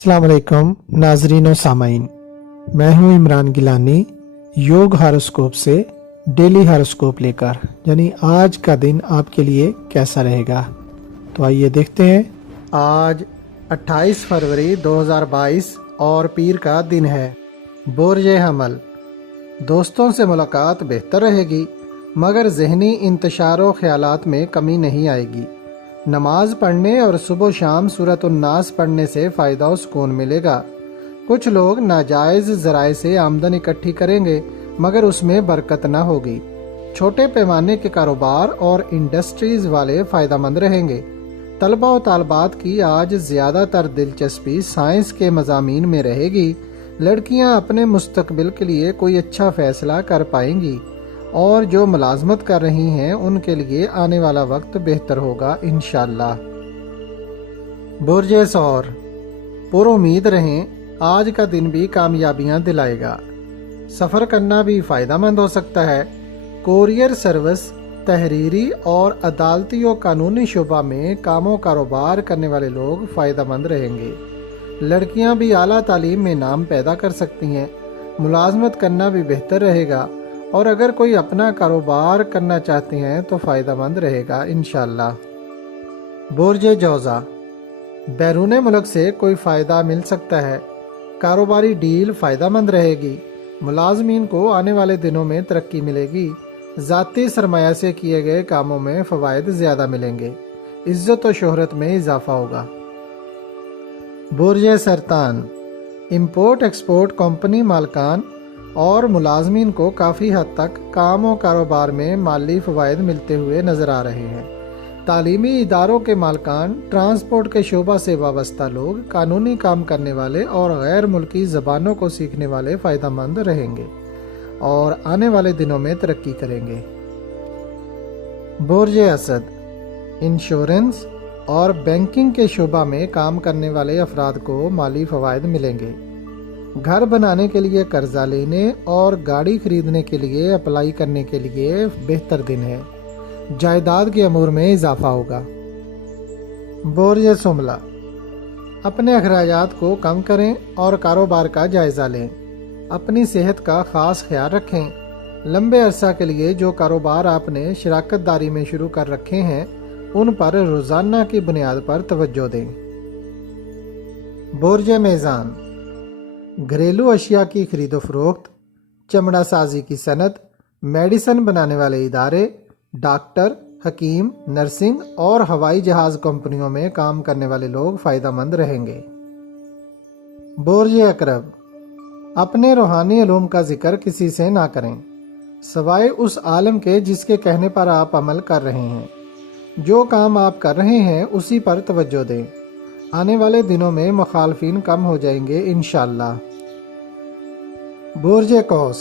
अस्सलाम वालेकुम नाजरीन और सामाइन, मैं हूं इमरान गिलानी योग हॉरोस्कोप से डेली हॉरोस्कोप लेकर, यानी आज का दिन आपके लिए कैसा रहेगा। तो आइए देखते हैं। आज 28 फरवरी 2022 और पीर का दिन है। बुर्ज हमल, दोस्तों से मुलाकात बेहतर रहेगी मगर जहनी इंतशार ख्यालात में कमी नहीं आएगी। नमाज पढ़ने और सुबह शाम सूरत उन्नास पढ़ने से फ़ायदा और सुकून मिलेगा। कुछ लोग नाजायज़ ज़राए से आमदन इकट्ठी करेंगे मगर उसमें बरकत न होगी। छोटे पैमाने के कारोबार और इंडस्ट्रीज़ वाले फ़ायदामंद रहेंगे। तलबा और तालबात की आज ज़्यादातर दिलचस्पी साइंस के मज़ामीन में रहेगी। लड़कियां अपने मुस्तकबिल के लिए कोई अच्छा फ़ैसला कर पाएंगी और जो मुलाजमत कर रही हैं उनके लिए आने वाला वक्त बेहतर होगा इंशाअल्लाह। बुर्ज सौर, पुरुम्मीद रहें, आज का दिन भी कामयाबियां दिलाएगा। सफ़र करना भी फ़ायदेमंद हो सकता है। कोरियर सर्विस, तहरीरी और अदालती और कानूनी शुबा में कामों कारोबार करने वाले लोग फ़ायदेमंद रहेंगे। लड़कियां भी आला तालीम में नाम पैदा कर सकती हैं। मुलाजमत करना भी बेहतर रहेगा और अगर कोई अपना कारोबार करना चाहते हैं तो फ़ायदेमंद रहेगा इंशाअल्लाह। बुर्ज जौज़ा, बैरून मुल्क से कोई फ़ायदा मिल सकता है। कारोबारी डील फ़ायदेमंद रहेगी। मुलाजमीन को आने वाले दिनों में तरक्की मिलेगी। ज़ाती सरमाया से किए गए कामों में फ़वाइद ज़्यादा मिलेंगे। इज़्ज़त और शोहरत में इजाफा होगा। बुर्ज सरतान, इंपोर्ट एक्सपोर्ट कंपनी मालकान और मुलाजमीन को काफ़ी हद तक काम और कारोबार में माली फ़वाइद मिलते हुए नज़र आ रहे हैं। तालीमी इदारों के मालकान, ट्रांसपोर्ट के शोबा से वाबस्ता लोग, कानूनी काम करने वाले और गैर मुल्की ज़बानों को सीखने वाले फ़ायदेमंद रहेंगे और आने वाले दिनों में तरक्की करेंगे। बुर्ज असद, इंश्योरेंस और बैंकिंग के शोबा में काम करने वाले अफराद को माली फ़वाइद मिलेंगे। घर बनाने के लिए कर्जा लेने और गाड़ी खरीदने के लिए अप्लाई करने के लिए बेहतर दिन है। जायदाद के अमूर में इजाफा होगा। बुर्ज सुमला, अपने अखराजात को कम करें और कारोबार का जायज़ा लें। अपनी सेहत का ख़ास ख्याल रखें। लंबे अरसा के लिए जो कारोबार आपने शराकत दारी में शुरू कर रखे हैं उन पर रोज़ाना की बुनियाद पर तवज्जो दें। बुर्ज मेज़ान, घरेलू अशिया की खरीदो फरोख्त, चमड़ा साजी की सनत, मेडिसिन बनाने वाले इदारे, डॉक्टर, हकीम, नर्सिंग और हवाई जहाज़ कंपनियों में काम करने वाले लोग फ़ायदेमंद रहेंगे। बुर्ज अकरब, अपने रूहानी उलूम का जिक्र किसी से ना करें सवाए उस आलम के जिसके कहने पर आप अमल कर रहे हैं। जो काम आप कर रहे हैं उसी पर तवज्जो दें। आने वाले दिनों में मुखालफिन कम हो जाएंगे इंशाअल्लाह। बुर्ज कौस,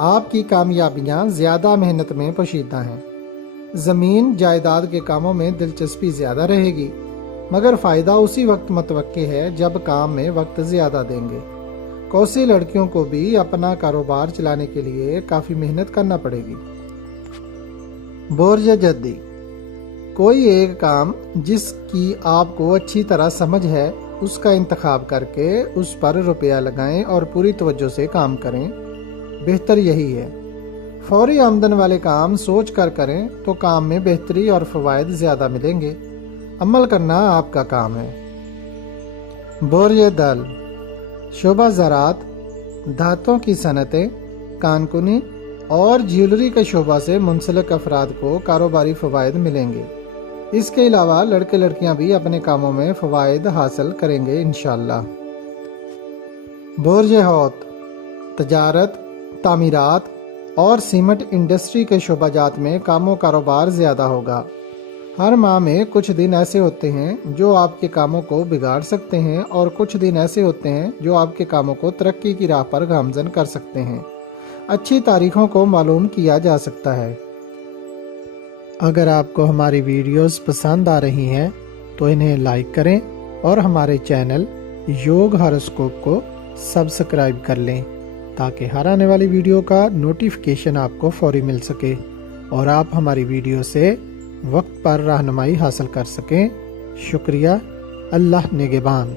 आपकी कामयाबियां ज़्यादा मेहनत में पोशीदा हैं। ज़मीन जायदाद के कामों में दिलचस्पी ज़्यादा रहेगी मगर फ़ायदा उसी वक्त मुतवक्के है जब काम में वक्त ज़्यादा देंगे। कौसी लड़कियों को भी अपना कारोबार चलाने के लिए काफ़ी मेहनत करना पड़ेगी। बुर्ज जद्दी, कोई एक काम जिसकी आपको अच्छी तरह समझ है उसका इंतखाब करके उस पर रुपया लगाएं और पूरी तवज्जो से काम करें। बेहतर यही है। फौरी आमदन वाले काम सोच कर करें तो काम में बेहतरी और फ़वाइद ज़्यादा मिलेंगे। अमल करना आपका काम है। बुर्ज दल, शोबा ज़रात, धातों की सनतें, कानकुनी और ज्वेलरी के शोबा से मुंसलिक अफराद को कारोबारी फ़वाइद मिलेंगे। इसके अलावा लड़के लड़कियां भी अपने कामों में फ़वाइद हासिल करेंगे इंशाअल्लाह। बुर्ज हौत, तजारत, तामीरात और सीमेंट इंडस्ट्री के शोबाजात में कामों कारोबार ज़्यादा होगा। हर माह में कुछ दिन ऐसे होते हैं जो आपके कामों को बिगाड़ सकते हैं और कुछ दिन ऐसे होते हैं जो आपके कामों को तरक्की की राह पर गामजन कर सकते हैं। अच्छी तारीखों को मालूम किया जा सकता है। अगर आपको हमारी वीडियोस पसंद आ रही हैं तो इन्हें लाइक करें और हमारे चैनल योग हॉरोस्कोप को सब्सक्राइब कर लें ताकि हर आने वाली वीडियो का नोटिफिकेशन आपको फौरी मिल सके और आप हमारी वीडियो से वक्त पर रहनुमाई हासिल कर सकें। शुक्रिया। अल्लाह निगहबान।